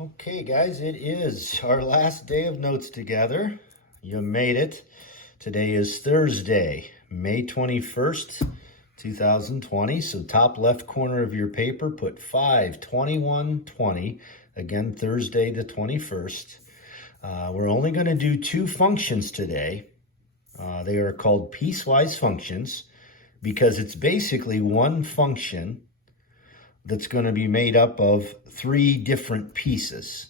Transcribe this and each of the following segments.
Okay, guys, it is our last day of notes together. You made it. Today is Thursday, May 21st, 2020. So top left corner of your paper, put 5/21/20. Again, Thursday the 21st. We're only going to do two functions today. They are called piecewise functions because it's basically one function that's going to be made up of three different pieces.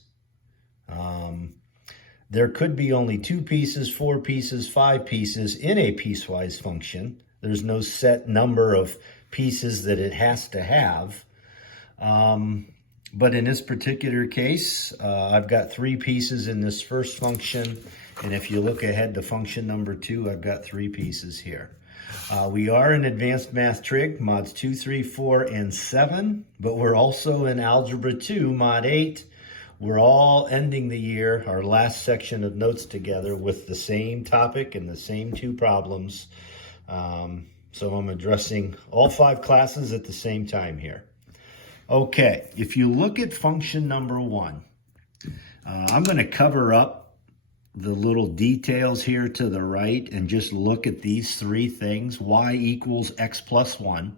There could be only two pieces, four pieces, five pieces in a piecewise function. There's no set number of pieces that it has to have. But in this particular case, I've got three pieces in this first function. And if you look ahead to function number 2, I've got three pieces here. We are in Advanced Math Trig, mods 2, 3, 4, and 7, but we're also in Algebra 2, mod 8. We're all ending the year, our last section of notes together, with the same topic and the same two problems. So I'm addressing all 5 classes at the same time here. Okay, if you look at function number 1, I'm going to cover up the little details here to the right and just look at these three things. Y equals x plus 1.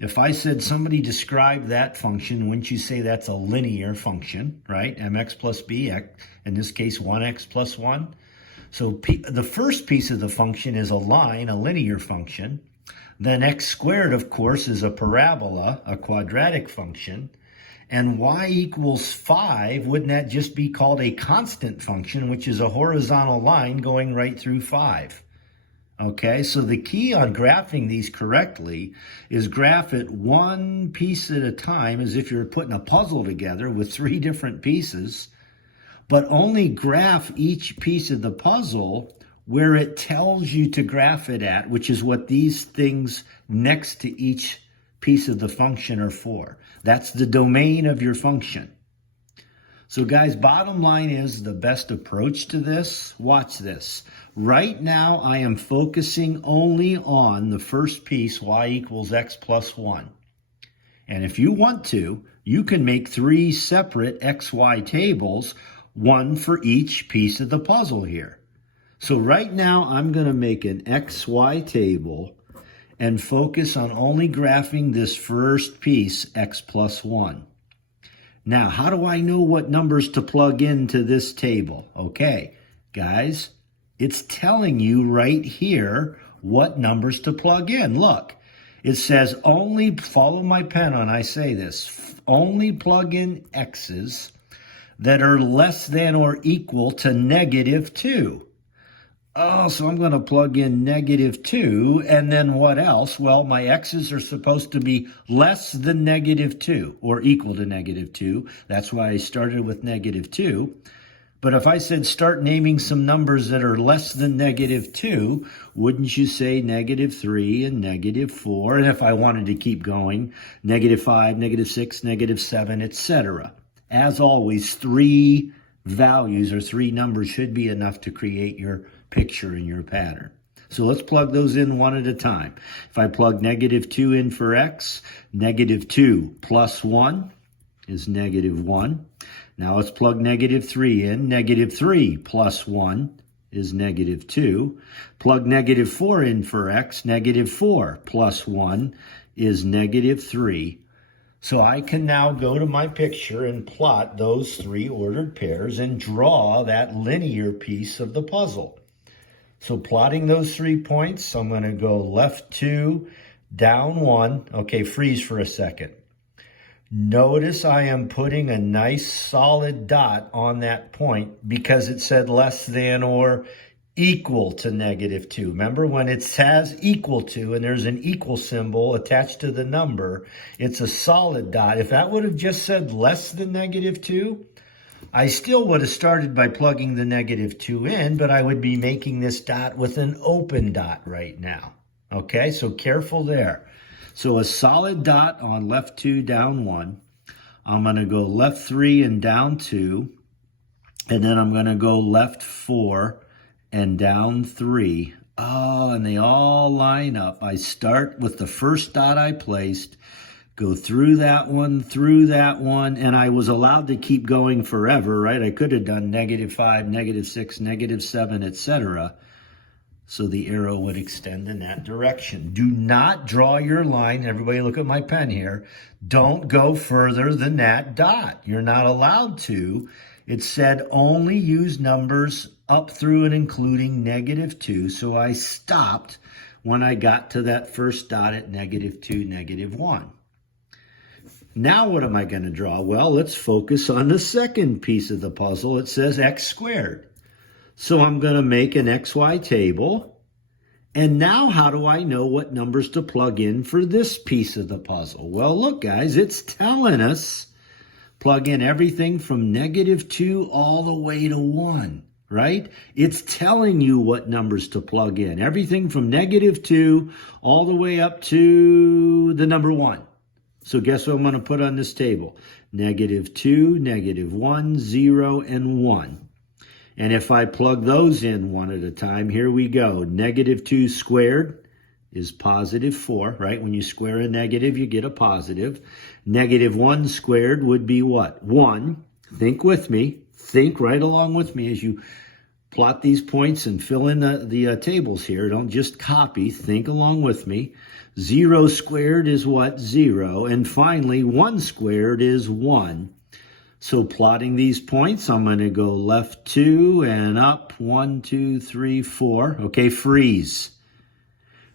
If I said somebody describe that function, wouldn't you say that's a linear function, right? Mx plus b, in this case 1x plus 1. So the first piece of the function is a line, a linear function. Then x squared, of course, is a parabola, a quadratic function. And y equals 5, wouldn't that just be called a constant function, which is a horizontal line going right through 5? Okay, so the key on graphing these correctly is graph it one piece at a time, as if you're putting a puzzle together with 3 different pieces, but only graph each piece of the puzzle where it tells you to graph it at, which is what these things next to each piece of the function are for. That's the domain of your function. So guys, bottom line is the best approach to this. Watch this. Right now, I am focusing only on the first piece, y equals x plus 1. And if you want to, you can make 3 separate xy tables, one for each piece of the puzzle here. So right now, I'm going to make an xy table and focus on only graphing this first piece, x plus 1. Now, how do I know what numbers to plug into this table? Okay, guys, it's telling you right here what numbers to plug in. Look, it says only, follow my pen when I say this, only plug in x's that are less than or equal to -2. Oh, so I'm going to plug in -2, and then what else? Well, my x's are supposed to be less than -2 or equal to -2. That's why I started with -2. But if I said start naming some numbers that are less than -2, wouldn't you say -3 and -4? And if I wanted to keep going, -5, -6, -7, etc. As always, 3 values or 3 numbers should be enough to create your picture in your pattern. So let's plug those in one at a time. If I plug -2 in for x, -2 plus 1 is -1. Now let's plug -3 in. -3 plus 1 is -2. Plug -4 in for x. -4 plus 1 is -3. So I can now go to my picture and plot those 3 ordered pairs and draw that linear piece of the puzzle. So plotting those 3 points, I'm going to go left 2, down 1. Okay, freeze for a second. Notice I am putting a nice solid dot on that point because it said less than or equal to -2. Remember, when it says equal to and there's an equal symbol attached to the number, it's a solid dot. If that would have just said less than -2, I still would have started by plugging the -2 in, but I would be making this dot with an open dot right now. Okay, so careful there. So a solid dot on left 2, down 1. I'm going to go left 3 and down 2. And then I'm going to go left 4 and down 3. Oh, and they all line up. I start with the first dot I placed, go through that one, and I was allowed to keep going forever, right? I could have done -5, -6, -7, etc. So the arrow would extend in that direction. Do not draw your line. Everybody look at my pen here. Don't go further than that dot. You're not allowed to. It said only use numbers up through and including -2. So I stopped when I got to that first dot at -2, -1. Now what am I going to draw? Well, let's focus on the second piece of the puzzle. It says x squared. So I'm going to make an XY table. And now how do I know what numbers to plug in for this piece of the puzzle? Well, look, guys, it's telling us plug in everything from -2 all the way to 1, right? It's telling you what numbers to plug in. Everything from -2 all the way up to the number 1. So guess what I'm going to put on this table? -2, -1, 0, and 1. And if I plug those in one at a time, here we go. -2 squared is +4, right? When you square a negative, you get a positive. -1 squared would be what? 1. Think with me. Think right along with me as you plot these points and fill in the tables here. Don't just copy. Think along with me. 0 squared is what? 0. And finally, 1 squared is 1. So plotting these points, I'm going to go left 2 and up 1, 2, 3, 4. Okay, freeze.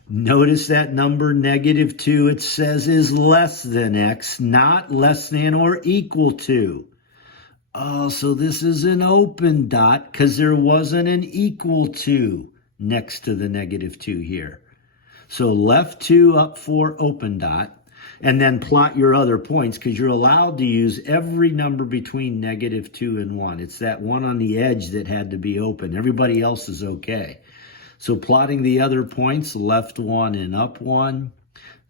Notice that number -2, it says is less than x, not less than or equal to. Oh, so this is an open dot because there wasn't an equal to next to the -2 here. So left 2, up 4, open dot. And then plot your other points because you're allowed to use every number between -2 and 1. It's that one on the edge that had to be open. Everybody else is okay. So plotting the other points, left 1 and up 1,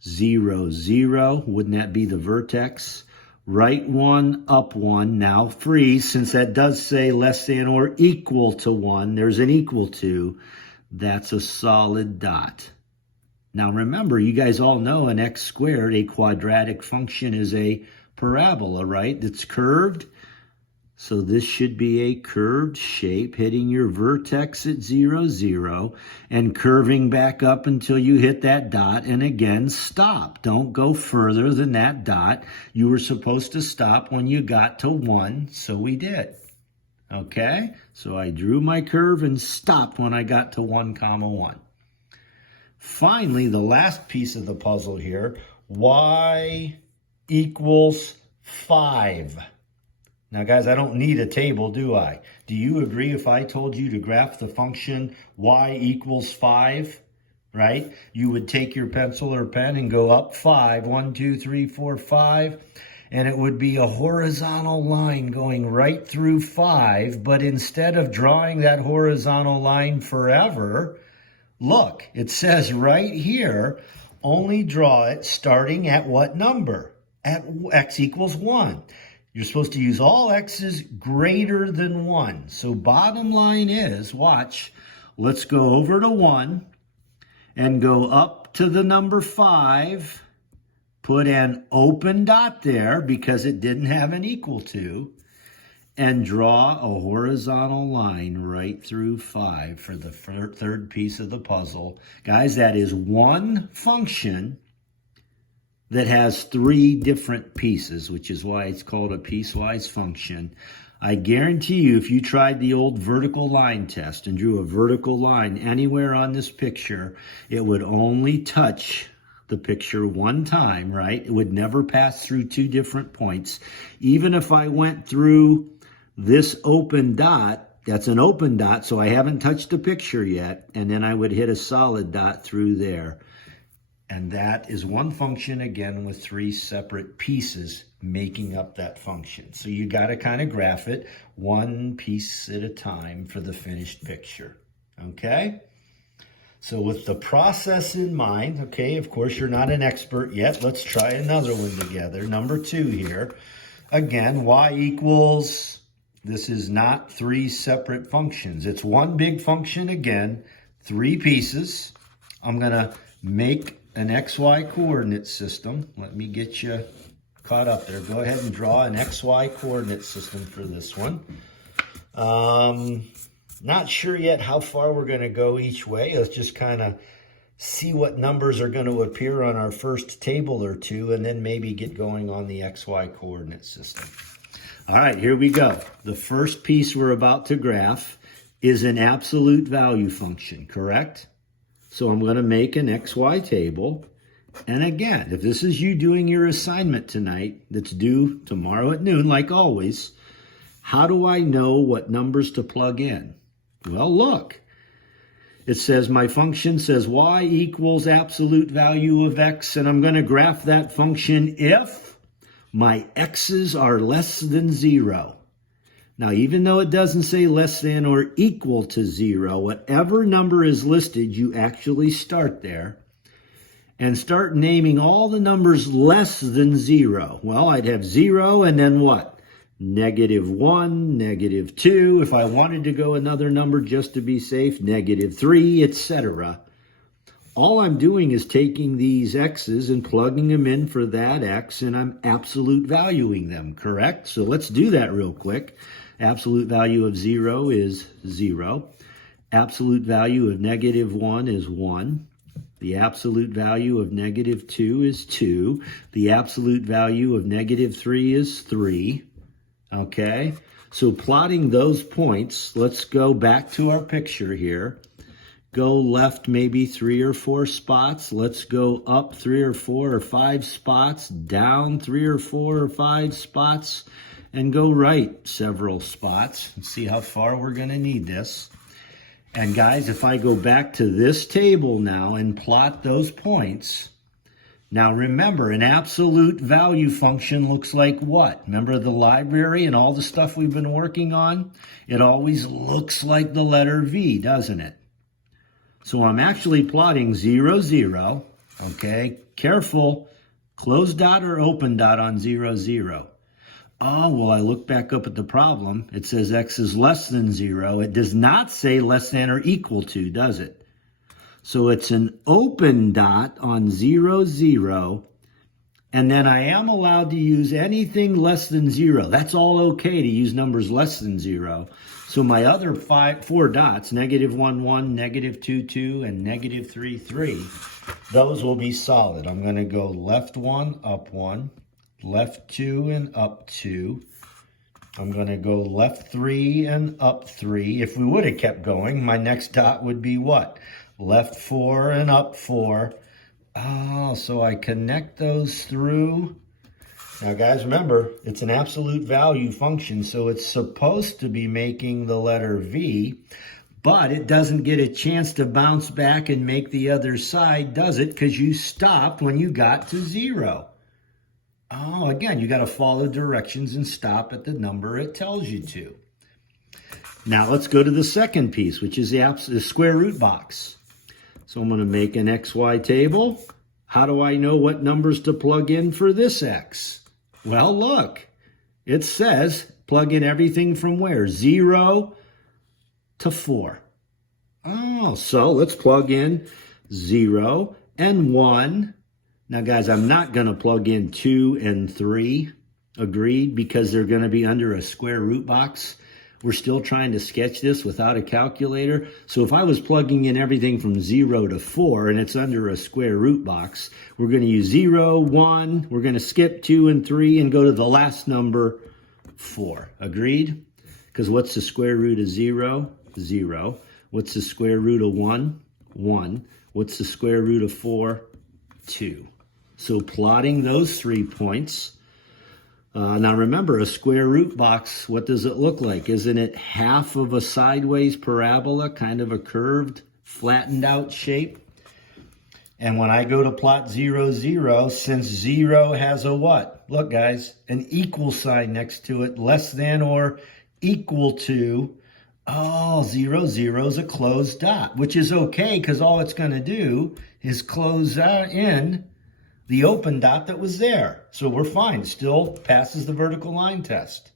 0, 0. Wouldn't that be the vertex? Right 1, up 1. Now freeze, since that does say less than or equal to 1. There's an equal to. That's a solid dot. Now remember, you guys all know an x squared, a quadratic function, is a parabola, right? That's curved. So this should be a curved shape hitting your vertex at 0, 0 and curving back up until you hit that dot. And again, stop. Don't go further than that dot. You were supposed to stop when you got to 1, so we did. Okay? So I drew my curve and stopped when I got to 1, 1. Finally, the last piece of the puzzle here, y equals 5. Now, guys, I don't need a table, do I? Do you agree if I told you to graph the function y equals 5, right? You would take your pencil or pen and go up 5, 1, 2, 3, 4, 5, and it would be a horizontal line going right through 5, but instead of drawing that horizontal line forever, look, it says right here, only draw it starting at what number? At x equals 1. You're supposed to use all x's greater than 1. So bottom line is, watch, let's go over to 1 and go up to the number 5, put an open dot there because it didn't have an equal to, and draw a horizontal line right through 5 for the third piece of the puzzle. Guys, that is one function that has 3 different pieces, which is why it's called a piecewise function. I guarantee you, if you tried the old vertical line test and drew a vertical line anywhere on this picture, it would only touch the picture one time, right? It would never pass through 2 different points. Even if I went through this open dot, that's an open dot, so I haven't touched the picture yet, and then I would hit a solid dot through there. And that is one function, again, with 3 separate pieces making up that function. So you got to kind of graph it one piece at a time for the finished picture, okay? So with the process in mind, okay, of course, you're not an expert yet. Let's try another one together. Number 2 here. Again, y equals, this is not 3 separate functions. It's one big function again, 3 pieces. I'm going to make an XY coordinate system. Let me get you caught up there. Go ahead and draw an XY coordinate system for this one. Not sure yet how far we're going to go each way. Let's just kind of see what numbers are going to appear on our first table or two, and then maybe get going on the XY coordinate system. All right, here we go. The first piece we're about to graph is an absolute value function, correct? So I'm going to make an XY table. And again, if this is you doing your assignment tonight that's due tomorrow at noon, like always, how do I know what numbers to plug in? Well, look. It says my function says y equals absolute value of x, and I'm going to graph that function if my x's are less than 0. Now, even though it doesn't say less than or equal to 0, whatever number is listed, you actually start there and start naming all the numbers less than 0. Well, I'd have 0 and then what? -1, -2. If I wanted to go another number just to be safe, -3, etc. All I'm doing is taking these x's and plugging them in for that x, and I'm absolute valuing them, correct? So let's do that real quick. Absolute value of 0 is 0. Absolute value of -1 is 1. The absolute value of -2 is 2. The absolute value of -3 is 3. Okay, so plotting those points, let's go back to our picture here. Go left maybe 3 or 4 spots. Let's go up 3 or 4 or 5 spots, down 3 or 4 or 5 spots, and go right several spots and see how far we're going to need this. And guys, if I go back to this table now and plot those points, now remember, an absolute value function looks like what? Remember the library and all the stuff we've been working on? It always looks like the letter V, doesn't it? So I'm actually plotting 0, 0. Okay, careful. Close dot or open dot on 0, 0. Oh, well, I look back up at the problem. It says x is less than 0. It does not say less than or equal to, does it? So it's an open dot on 0, 0, and then I am allowed to use anything less than 0. That's all okay to use numbers less than 0. So my other 4 dots, -1, 1, -2, 2, and -3, 3, those will be solid. I'm going to go left 1, up 1, left 2, and up 2. I'm going to go left 3 and up 3. If we would have kept going, my next dot would be what? Left 4 and up 4. Oh, so I connect those through. Now, guys, remember, it's an absolute value function, so it's supposed to be making the letter V, but it doesn't get a chance to bounce back and make the other side, does it? Because you stopped when you got to 0. Oh, again, you got to follow directions and stop at the number it tells you to. Now, let's go to the second piece, which is the square root box. So I'm going to make an XY table. How do I know what numbers to plug in for this x? Well, look. It says plug in everything from where? 0 to 4. Oh, so let's plug in 0 and 1. Now, guys, I'm not going to plug in 2 and 3. Agreed? Because they're going to be under a square root box. We're still trying to sketch this without a calculator. So if I was plugging in everything from 0 to 4 and it's under a square root box, we're going to use 0, 1, we're going to skip 2 and 3 and go to the last number, 4. Agreed? Because what's the square root of 0? 0. What's the square root of 1? 1. What's the square root of 4? 2. So plotting those 3 points. Now remember, a square root box, what does it look like? Isn't it half of a sideways parabola, kind of a curved, flattened out shape? And when I go to plot 0, 0, since 0 has a what? Look, guys, an equal sign next to it, less than or equal to. Oh, 0, 0 is a closed dot, which is okay because all it's going to do is close in the open dot that was there. So we're fine. Still passes the vertical line test.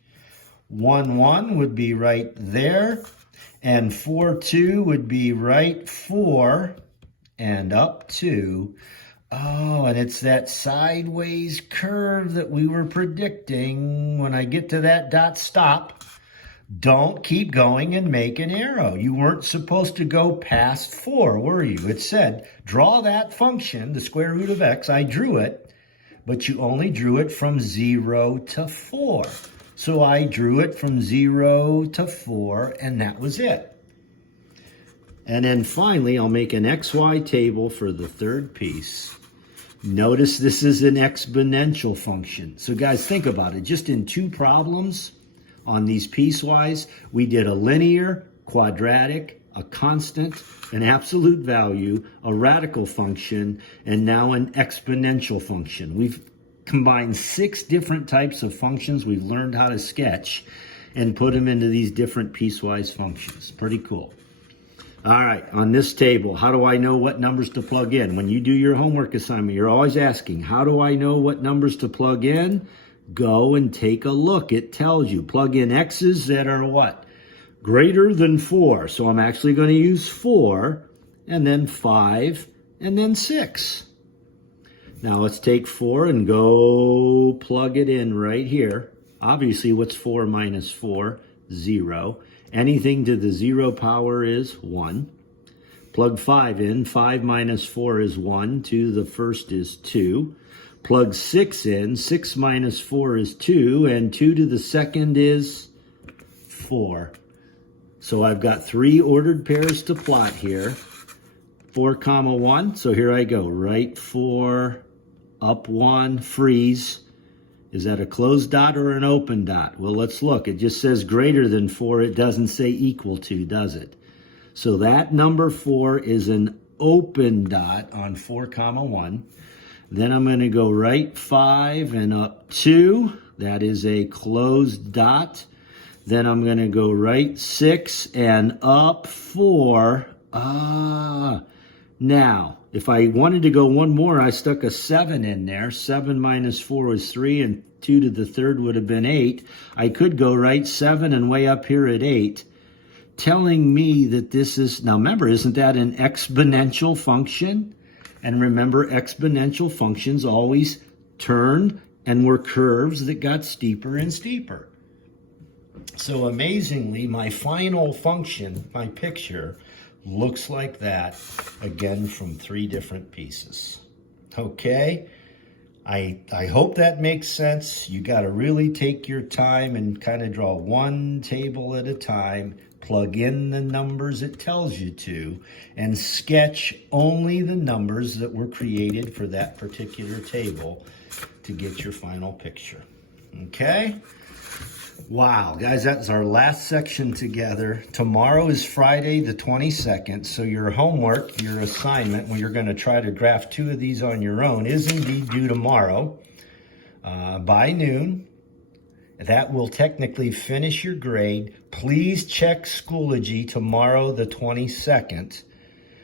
1, 1 would be right there. And 4, 2 would be right 4 and up 2. Oh, and it's that sideways curve that we were predicting. When I get to that dot, stop. Don't keep going and make an arrow. You weren't supposed to go past 4, were you? It said, draw that function, the square root of x. I drew it, but you only drew it from 0 to 4. So I drew it from 0 to 4, and that was it. And then finally, I'll make an XY table for the third piece. Notice this is an exponential function. So guys, think about it. Just in 2 problems on these piecewise, we did a linear, quadratic, a constant, an absolute value, a radical function, and now an exponential function. We've combined 6 different types of functions we've learned how to sketch and put them into these different piecewise functions. Pretty cool. All right, on this table, how do I know what numbers to plug in? When you do your homework assignment, you're always asking, how do I know what numbers to plug in? Go and take a look. It tells you. Plug in x's that are what? Greater than 4. So I'm actually going to use 4, and then 5, and then 6. Now let's take 4 and go plug it in right here. Obviously, what's 4 minus 4? 0. Anything to the 0 power is 1. Plug 5 in. 5 minus 4 is 1. 2 to the first is 2. Plug 6 in. 6 minus 4 is 2. And 2 to the second is 4. So I've got 3 ordered pairs to plot here. 4, comma 1. So here I go. Right 4, up 1, freeze. Is that a closed dot or an open dot? Well, let's look. It just says greater than 4. It doesn't say equal to, does it? So that number 4 is an open dot on 4, comma 1. Then I'm going to go right 5 and up 2. That is a closed dot. Then I'm going to go right 6 and up 4. Now, if I wanted to go one more, I stuck a 7 in there. 7 minus 4 was 3, and 2 to the third would have been 8. I could go right 7 and way up here at 8, telling me that this is, now remember, isn't that an exponential function? And remember, exponential functions always turned and were curves that got steeper and steeper. So amazingly, my final function, my picture, looks like that, again, from 3 different pieces. Okay? I hope that makes sense. You got to really take your time and kind of draw one table at a time, plug in the numbers it tells you to, and sketch only the numbers that were created for that particular table to get your final picture. Okay? Wow, guys, that's our last section together. Tomorrow is Friday the 22nd, so your homework, your assignment, when you're going to try to graph 2 of these on your own, is indeed due tomorrow by noon. That will technically finish your grade. Please check Schoology tomorrow the 22nd,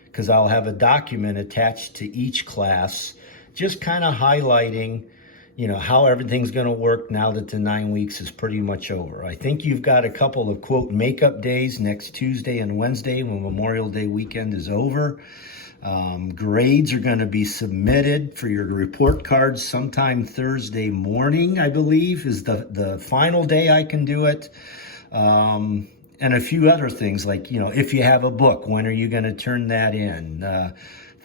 because I'll have a document attached to each class, just kind of highlighting how everything's going to work now that the 9 weeks is pretty much over. I think you've got a couple of, quote, makeup days next Tuesday and Wednesday when Memorial Day weekend is over. Grades are going to be submitted for your report cards sometime Thursday morning, I believe, is the final day I can do it. And a few other things like, if you have a book, when are you going to turn that in?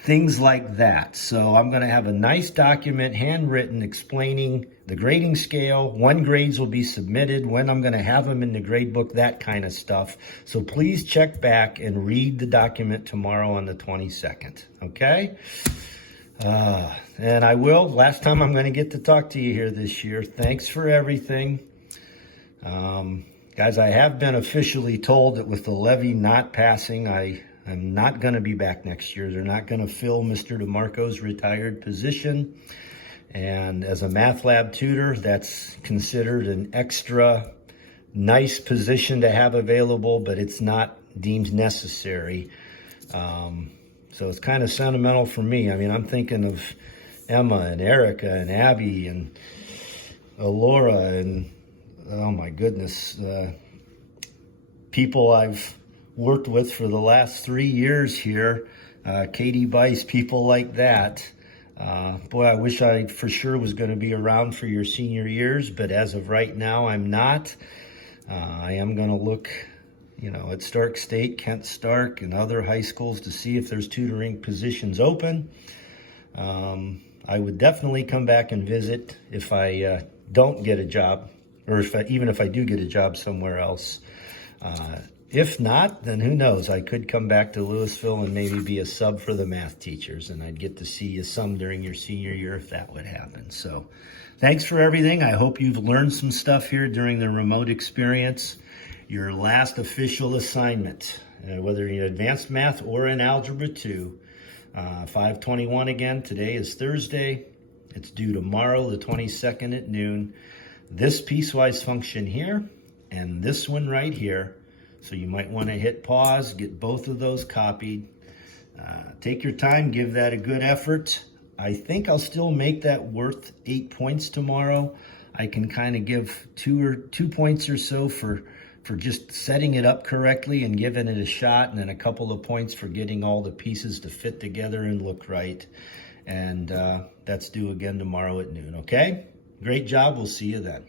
Things like that. So I'm going to have a nice document, handwritten, explaining the grading scale, when grades will be submitted, when I'm going to have them in the grade book, that kind of stuff. So please check back and read the document tomorrow on the 22nd. Okay? And I will. Last time I'm going to get to talk to you here this year. Thanks for everything. Guys, I have been officially told that with the levy not passing, I'm not going to be back next year. They're not going to fill Mr. DeMarco's retired position. And as a math lab tutor, that's considered an extra nice position to have available, but it's not deemed necessary. So it's kind of sentimental for me. I mean, I'm thinking of Emma and Erica and Abby and Laura and, oh my goodness, people I've worked with for the last 3 years here, Katie Bice, people like that. Boy, I wish I for sure was going to be around for your senior years, but as of right now, I'm not. I am going to look, at Stark State, Kent Stark, and other high schools to see if there's tutoring positions open. I would definitely come back and visit if I don't get a job, or even if I do get a job somewhere else. If not, then who knows? I could come back to Louisville and maybe be a sub for the math teachers, and I'd get to see you some during your senior year if that would happen. So thanks for everything. I hope you've learned some stuff here during the remote experience. Your last official assignment, whether you're in advanced math or in Algebra 2, 5/21 again. Today is Thursday. It's due tomorrow, the 22nd at noon. This piecewise function here and this one right here. So you might want to hit pause, get both of those copied. Take your time, give that a good effort. I think I'll still make that worth 8 points tomorrow. I can kind of give 2 points or so for just setting it up correctly and giving it a shot, and then a couple of points for getting all the pieces to fit together and look right. And that's due again tomorrow at noon, okay? Great job. We'll see you then.